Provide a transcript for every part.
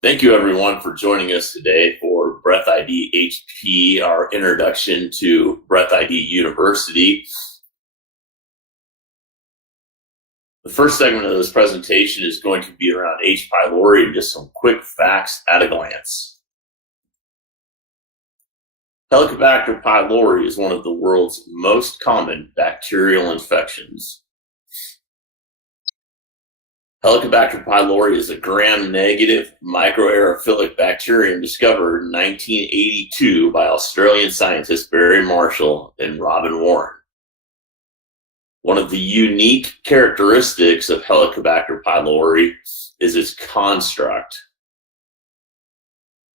Thank you, everyone, for joining us today for BreathID HP, our introduction to BreathID University. The first segment of this presentation is going to be around H. pylori and just some quick facts at a glance. Helicobacter pylori is one of the world's most common bacterial infections. Helicobacter pylori is a gram-negative microaerophilic bacterium discovered in 1982 by Australian scientists Barry Marshall and Robin Warren. One of the unique characteristics of Helicobacter pylori is its construct.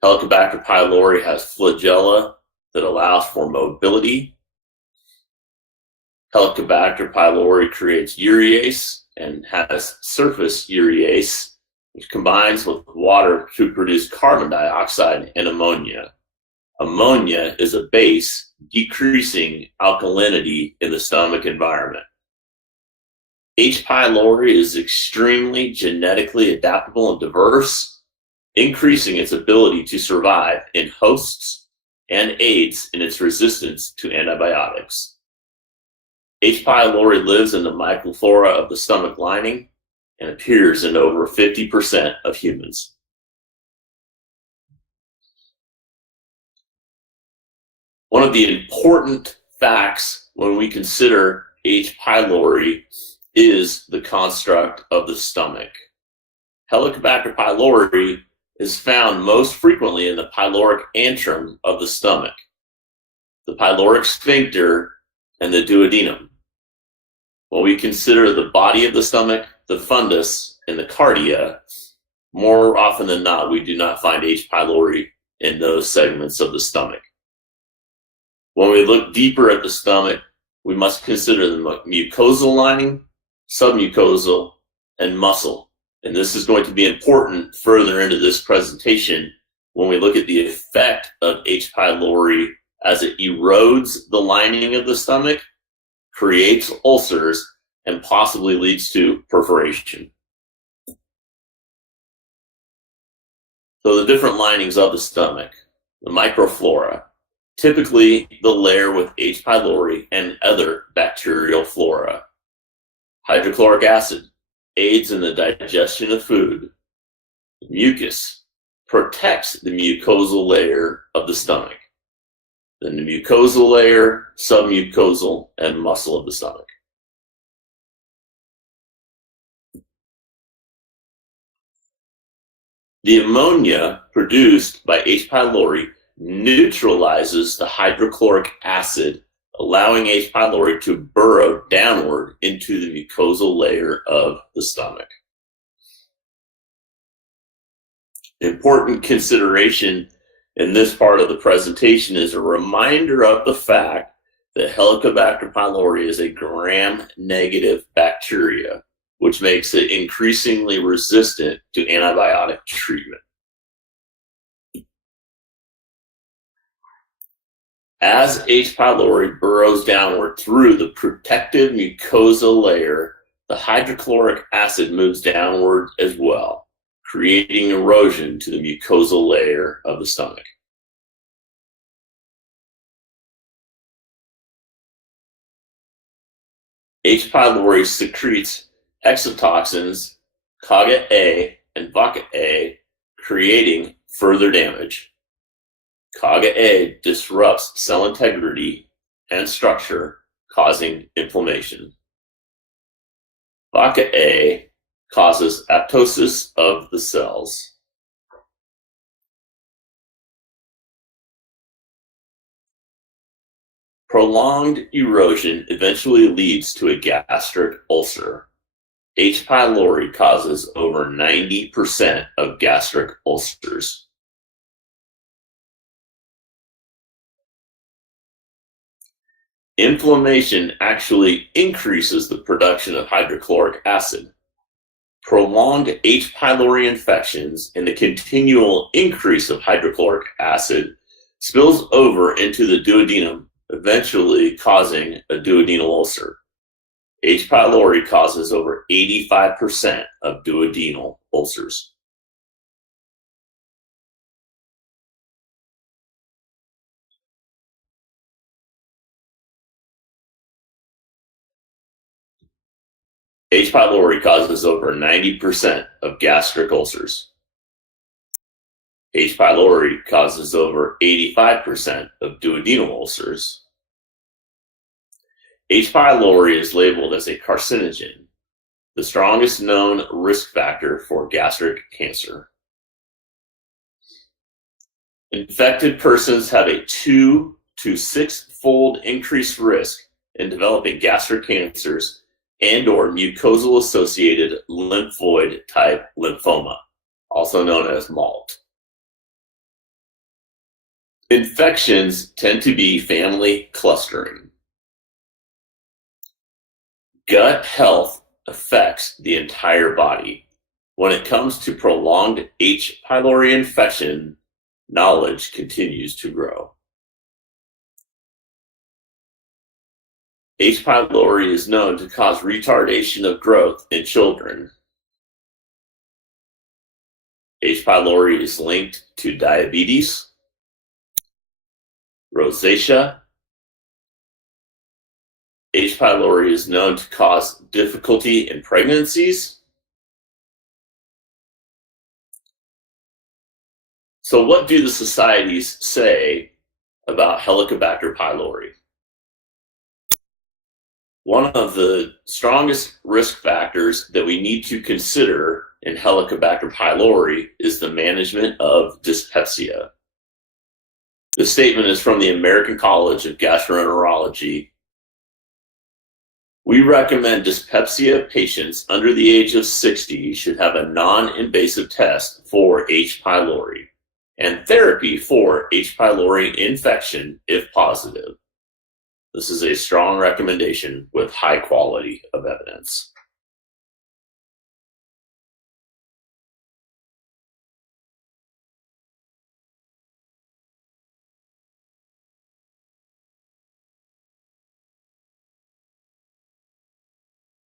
Helicobacter pylori has flagella that allows for mobility. Helicobacter pylori creates urease and has surface urease, which combines with water to produce carbon dioxide and ammonia. Ammonia is a base, decreasing alkalinity in the stomach environment. H. pylori is extremely genetically adaptable and diverse, increasing its ability to survive in hosts and aids in its resistance to antibiotics. H. pylori lives in the microflora of the stomach lining and appears in over 50% of humans. One of the important facts when we consider H. pylori is the construct of the stomach. Helicobacter pylori is found most frequently in the pyloric antrum of the stomach, the pyloric sphincter, and the duodenum. When we consider the body of the stomach, the fundus, and the cardia, more often than not, we do not find H. pylori in those segments of the stomach. When we look deeper at the stomach, we must consider the mucosal lining, submucosal, and muscle. And this is going to be important further into this presentation when we look at the effect of H. pylori as it erodes the lining of the stomach, creates ulcers, and possibly leads to perforation. So the different linings of the stomach, the microflora, typically the layer with H. pylori and other bacterial flora. Hydrochloric acid aids in the digestion of food. Mucus protects the mucosal layer of the stomach. Then the mucosal layer, submucosal, and muscle of the stomach. The ammonia produced by H. pylori neutralizes the hydrochloric acid, allowing H. pylori to burrow downward into the mucosal layer of the stomach. Important consideration in this part of the presentation is a reminder of the fact that Helicobacter pylori is a gram-negative bacteria, which makes it increasingly resistant to antibiotic treatment. As H. pylori burrows downward through the protective mucosal layer, the hydrochloric acid moves downward as well, creating erosion to the mucosal layer of the stomach. H. pylori secretes exotoxins, Coga A and Vaca A, creating further damage. Coga A disrupts cell integrity and structure, causing inflammation. Vaca A causes apoptosis of the cells. Prolonged erosion eventually leads to a gastric ulcer. H. pylori causes over 90% of gastric ulcers. Inflammation actually increases the production of hydrochloric acid. Prolonged H. pylori infections and the continual increase of hydrochloric acid spills over into the duodenum, eventually causing a duodenal ulcer. H. pylori causes over 85% of duodenal ulcers. H. pylori causes over 90% of gastric ulcers. H. pylori causes over 85% of duodenal ulcers. H. pylori is labeled as a carcinogen, the strongest known risk factor for gastric cancer. Infected persons have a 2 to 6-fold increased risk in developing gastric cancers and/or mucosal-associated lymphoid-type lymphoma, also known as MALT. Infections tend to be family clustering. Gut health affects the entire body. When it comes to prolonged H. pylori infection, knowledge continues to grow. H. pylori is known to cause retardation of growth in children. H. pylori is linked to diabetes, rosacea. H. pylori is known to cause difficulty in pregnancies. So what do the societies say about Helicobacter pylori? One of the strongest risk factors that we need to consider in Helicobacter pylori is the management of dyspepsia. The statement is from the American College of Gastroenterology. We recommend dyspepsia patients under the age of 60 should have a non-invasive test for H. pylori and therapy for H. pylori infection if positive. This is a strong recommendation with high quality of evidence.